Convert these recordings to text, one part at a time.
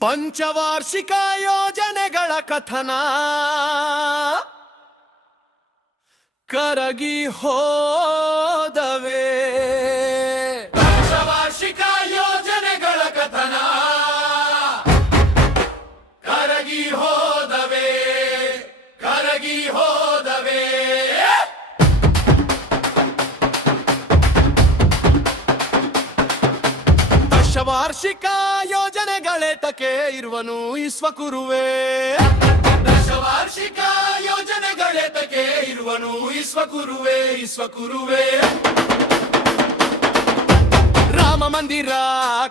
ಪಂಚವಾರ್ಷಿಕ ಯೋಜನೆಗಳ ಕಥನ ಕರಗಿ ಹೋದವೆ. ಪಂಚವಾರ್ಷಿಕ ಯೋಜನೆಗಳ ಕಥನ ಕರಗಿ ಹೋದವೆ, ಕರಗಿ ಹೋದವೆ. ದಶವಾರ್ಷಿಕ ಯೋಜನೆಗಳೇತಕ್ಕೆ ಇರುವನು ಈಶ್ವಕುರುವೆ. ದಶವಾರ್ಷಿಕ ಯೋಜನೆಗಳೇತಕ್ಕೆ ಇರುವನು ಈಶ್ವಕುರುವೆ, ಈಶ್ವಕುರುವೆ. ರಾಮ ಮಂದಿರ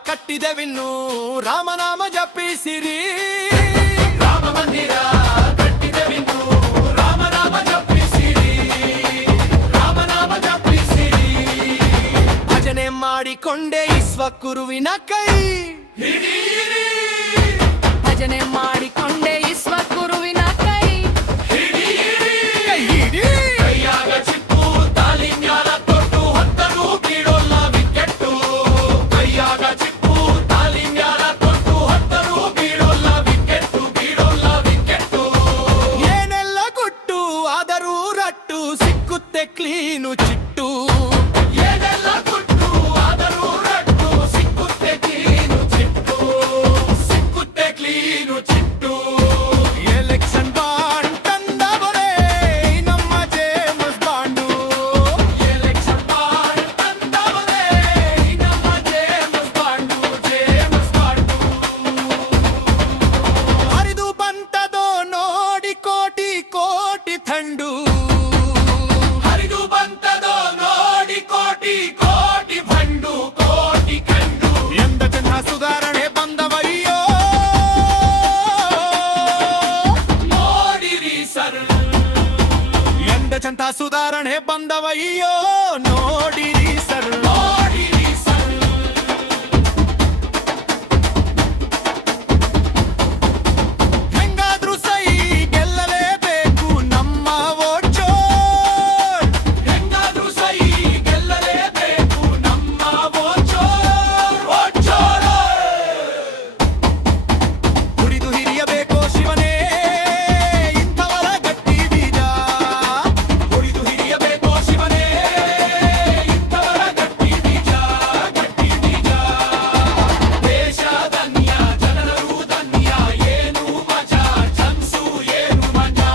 ಕಟ್ಟಿದೆವಿನ್ನು ರಾಮನಾಮ ಜಪಿಸಿರಿ. ರಾಮ ಮಂದಿರ ಕಟ್ಟಿದೆವಿನ್ನು ರಾಮನಾಮ ಜಪಿಸಿರಿ, ರಾಮನಾಮ ಜಪಿಸಿರಿ. ಭಜನೆ ಮಾಡಿಕೊಂಡೆ ಈಶ್ವಕುರುವಿನ ಕೈ ಹಿಡಿಯಿರಿ. ಭಜನೆ ಮಾಡಿಕೊಂಡೆ ಈಶ್ವಕುರುವಿನ ಕೈ ಹಿಡಿಯಿರಿ. ಕೈ ಹಿಡಿಯಿರಿ. ಕೈಯಾಗ ಚಿಪ್ಪು ತಾಲಿಮ್ಯಾಲ ತೊಟ್ಟು ಹೊತ್ತರು ಬೀಳೋಲ್ಲ ವಿಕೆಟ್ಟು. ಕೈಯಾಗ ಚಿಪ್ಪು ತಾಲಿಮ್ಯಾಲ ತೊಟ್ಟು ಹೊತ್ತರು ಬೀಳೋಲ್ಲ ವಿಕೆಟ್ಟು, ಬೀಳೋಲ್ಲ ವಿಕೆಟ್ಟು. ಏನೆಲ್ಲ ಗುಟ್ಟು ಆದರೂ ರಟ್ಟು ಸಿಕ್ಕುತ್ತೆ ಕ್ಲೀನು ಚಿಟ್ಟು. ಏನೆಲ್ಲ ಗುಟ್ಟು ಆದರೂ ರಟ್ಟು ಸಿಕ್ಕುತ್ತೆ ಕ್ಲೀನು ಚಿಟ್ಟು, ಸಿಕ್ಕುತ್ತೆ ಕ್ಲೀನು ಚಿಟ್ಟು. ಎಲೆಕ್ಷನ್ ಬಾಂಡ್ ತಂದವರೇ ನಮ್ಮ ಜೇಮ್ಸ್ ಬಾಂಡು. ಎಲೆಕ್ಷನ್ ಬಾಂಡ್ ತಂದವರೇ ನಮ್ಮ ಜೇಮ್ಸ್ ಬಾಂಡು, ಜೇಮ್ಸ್ ಬಾಂಡು. ಹರಿದು ಬಂತದೋ ನೋಡಿ ಕೋಟಿ ಕೋಟಿ ಥಂಡು. ಹರಿದು ಬಂತದೋ ನೋಡಿ ಕೋಟಿ ಕೋಟಿ ಭಂಡು, ಕೋಟಿ ಕಂಡು. ಎಂದ ಜನ ಸುಧಾರಣೆ ಬಂದವಯ್ಯೋ ನೋಡಿರಿ ಸರ್. ಎಂದ ಚಂತ ಸುಧಾರಣೆ ಬಂದವಯ್ಯೋ ನೋಡಿರಿ ಸರ್, ನೋಡಿರಿ ಸರ್. ಹೆಂಗಾದ್ರೂ ಸೈ ಗೆಲ್ಲಲೇಬೇಕು ನಮ್ಮ ವೋಟ್ ಚೋರ್. ಹೆಂಗಾದ್ರೂ ಸೈ ಗೆಲ್ಲಲೇಬೇಕು ನಮ್ಮ ವೋಟ್ ಚೋರ್, ವೋಟ್ ಚೋರ್. ಕುಡಿದು ಹಿರಿಯಬೇಕೋ ಶಿವನೇ ಇಂಥವರ ಗಟ್ಟಿ ಬೀಜ. ಕುಡಿದು ಹಿರಿಯಬೇಕೋ ಶಿವನೇ ಇಂಥವರ ಗಟ್ಟಿ ಬೀಜ, ಗಟ್ಟಿ ಬೀಜ. ದೇಶ ಧನ್ಯ ಜನರು ಧನ್ಯ ಏನು ಮಜಾ ಛನ್ಸು ಏನು ಮಜಾ.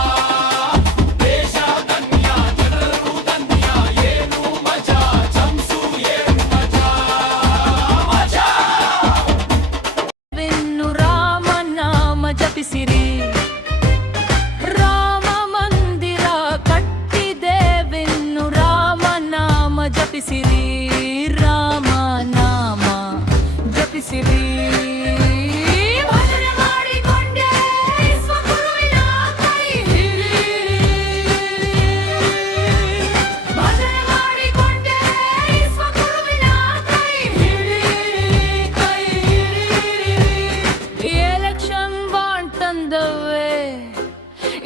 ದೇಶ ಧನ್ಯ ಜನರು ಧನ್ಯ ಏನು ಮಜಾ ಛನ್ಸು ಏನು ಮಜಾ, ಮಜಾ. ವಿನ್ನು ರಾಮನಾಮ ಜಪಿಸಿರಿ. ರಾಮ ಮಂದಿರ ಕಟ್ಟಿದೆವಿನ್ನು ರಾಮನಾಮ ಜಪಿಸಿರಿ. ರಾಮನಾಮ ಜಪಿಸಿರಿ. ಭಜನೆ ಮಾಡಿಕೊಂಡೆ ಈಶ್ವಕುರುವಿನ ಕೈ ಹಿಡಿಯಿರಿ. ಭಜನೆ ಮಾಡಿಕೊಂಡೆ ಈಶ್ವಕುರುವಿನ ಕೈ ಹಿಡಿಯಿರಿ, ಕೈ ಹಿಡಿಯಿರಿ. ಎಲೆಕ್ಷನ್ ಬಾಂಡ್ ತಂದವೆ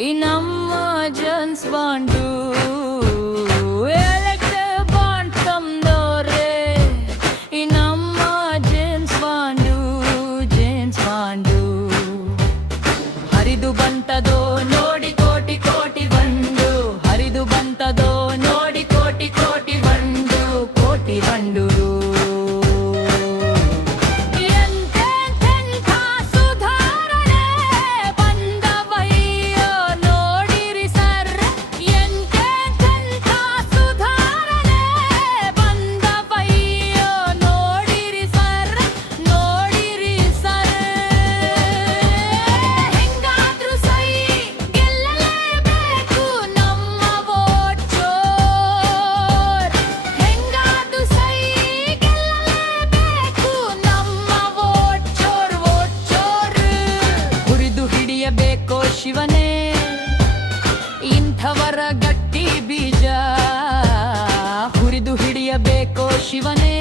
ಈ ನಮ್ಮ ಜನ್ಸ್ ಬಾಂಡು. ಎಲೆಕ್ಷನ್ ಬಾಂಡ್ ತಂದವ್ರೆ ಈ ನಮ್ಮ ಜೇಮ್ಸ್ ಬಾಂಡು, ಜೇಮ್ಸ್ ಬಾಂಡು. ಹರಿದು ಬಂತದೋ ನೋಡಿ ಕೋಟಿ ಕೋಟಿ ಬಂಡು. ಹರಿದು ಬಂತದೋ ನೋಡಿ ಕೋಟಿ ಕೋಟಿ ಬಂಡು, ಕೋಟಿ ಬಂಡು. ಎಂತೆಂಥ ಸುಧಾರಣೆ ಬಂದವಯ್ಯೋ ನೋಡಿರಿ ಸರ್. ಎಂತೆಂಥ ಸುಧಾರಣೆ ಬಂದವಯ್ಯೋ ನೋಡಿರಿ ಸರ್, ನೋಡಿರಿ ಸರ್. ಹೆಂಗಾದ್ರೂ ಸೈ ಗೆಲ್ಲಲೇಬೇಕು ನಮ್ಮ ವೋಟ್ ಚೋರ್. ಹೆಂಗಾದ್ರೂ ಸೈ ಗೆಲ್ಲಲೇಬೇಕು ನಮ್ಮ ವೋಟ್ ಚೋರ್, ವೋಟ್ ಚೋರ್. ಹುರಿದು ಹಿಡಿಯಬೇಕೋ ಶಿವನೇ ಇಂಥವರ ಗಟ್ಟಿ ಬೀಜ. ಹುರಿದು ಹಿಡಿಯಬೇಕೋ ಶಿವನೇ